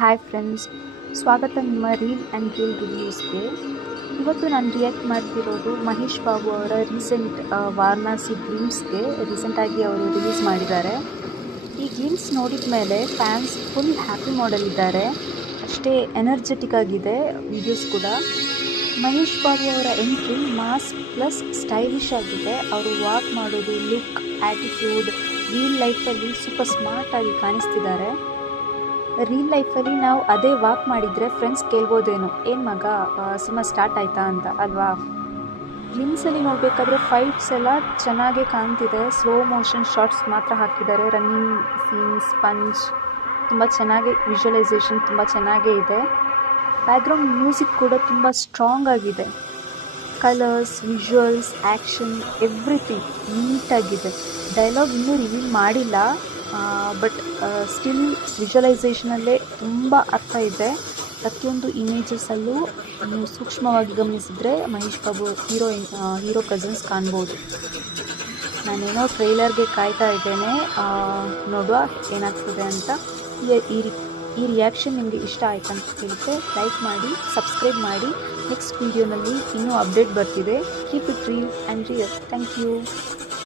Hi friends, ಸ್ವಾಗತ ನಿಮ್ಮ reel and GAIL ರಿವ್ಯೂಸ್ಗೆ. ಇವತ್ತು ನಾನು ರಿಯಾಕ್ಟ್ ಮಾಡ್ತಿರೋದು ಮಹೇಶ್ ಬಾಬು ಅವರ ರೀಸೆಂಟ್ ವಾರಣಾಸಿ ಗ್ಲಿಮ್ಸ್ಗೆ. ರೀಸೆಂಟಾಗಿ ಅವರು ರಿಲೀಸ್ ಮಾಡಿದ್ದಾರೆ. ಈ ಗ್ಲಿಮ್ಸ್ ನೋಡಿದ ಮೇಲೆ ಫ್ಯಾನ್ಸ್ ಫುಲ್ ಹ್ಯಾಪಿ ಮಾಡಲಿದ್ದಾರೆ. ಅಷ್ಟೇ ಎನರ್ಜೆಟಿಕ್ ಆಗಿದೆ ವಿಡಿಯೋಸ್ ಕೂಡ. ಮಹೇಶ್ ಬಾಬು ಅವರ ಎಂಟ್ರಿ ಮಾಸ್ ಪ್ಲಸ್ ಸ್ಟೈಲಿಶ್ ಆಗಿದೆ. ಅವರು ವಾಕ್ ಮಾಡೋದು, ಲುಕ್, ಆ್ಯಟಿಟ್ಯೂಡ್ ರಿಯಲ್ ಲೈಫಲ್ಲಿ ಸೂಪರ್ ಸ್ಮಾರ್ಟಾಗಿ ಕಾಣಿಸ್ತಿದ್ದಾರೆ. ರಿಯಲ್ ಲೈಫಲ್ಲಿ ನಾವು ಅದೇ ವಾಕ್ ಮಾಡಿದರೆ ಫ್ರೆಂಡ್ಸ್ ಕೇಳ್ಬೋದೇನೋ, ಏನು ಮಗ ಸಿನಿಮಾ ಸ್ಟಾರ್ಟ್ ಆಯಿತಾ ಅಂತ ಅಲ್ವಾ. ಗ್ಲಿಮ್ಸಲ್ಲಿ ನೋಡಬೇಕಾದ್ರೆ ಫೈಟ್ಸ್ ಎಲ್ಲ ಚೆನ್ನಾಗೇ ಕಾಣ್ತಿದೆ. ಸ್ಲೋ ಮೋಷನ್ ಶಾರ್ಟ್ಸ್ ಮಾತ್ರ ಹಾಕಿದ್ದಾರೆ. ರನ್ನಿಂಗ್ ಸೀನ್ಸ್, ಪಂಚ್ ತುಂಬ ಚೆನ್ನಾಗಿ, ವಿಜುವಲೈಸೇಷನ್ ತುಂಬ ಚೆನ್ನಾಗೇ ಇದೆ. ಬ್ಯಾಕ್ಗ್ರೌಂಡ್ ಮ್ಯೂಸಿಕ್ ಕೂಡ ತುಂಬ ಸ್ಟ್ರಾಂಗ್ ಆಗಿದೆ. ಕಲರ್ಸ್, ವಿಜುವಲ್ಸ್, ಆ್ಯಕ್ಷನ್ ಎವ್ರಿಥಿಂಗ್ ನೀಟಾಗಿದೆ. ಡೈಲಾಗ್ ಇನ್ನೂ ರಿವೀಲ್ ಮಾಡಿಲ್ಲ, ಬಟ್ ಸ್ಟಿಲ್ ವಿಜುವಲೈಸೇಷನಲ್ಲೇ ತುಂಬ ಅರ್ಥ ಇದೆ. ಪ್ರತಿಯೊಂದು ಇಮೇಜಸಲ್ಲೂ ನೀವು ಸೂಕ್ಷ್ಮವಾಗಿ ಗಮನಿಸಿದರೆ ಮಹೇಶ್ ಬಾಬು ಹೀರೋ ಪ್ರೆಸೆನ್ಸ್ ಕಾಣ್ಬೋದು. ನಾನೇನೋ ಟ್ರೈಲರ್ಗೆ ಕಾಯ್ತಾ ಇದ್ದೇನೆ, ನೋಡುವ ಏನಾಗ್ತದೆ ಅಂತ. ಈ ರಿಯಾಕ್ಷನ್ ನಿಮಗೆ ಇಷ್ಟ ಆಯ್ತು ಅಂತ ಹೇಳಿದ್ರೆ ಲೈಕ್ ಮಾಡಿ, ಸಬ್ಸ್ಕ್ರೈಬ್ ಮಾಡಿ. ನೆಕ್ಸ್ಟ್ ವೀಡಿಯೋನಲ್ಲಿ ಇನ್ನೂ ಅಪ್ಡೇಟ್ ಬರ್ತಿದೆ. Keep it reel and real. Thank you.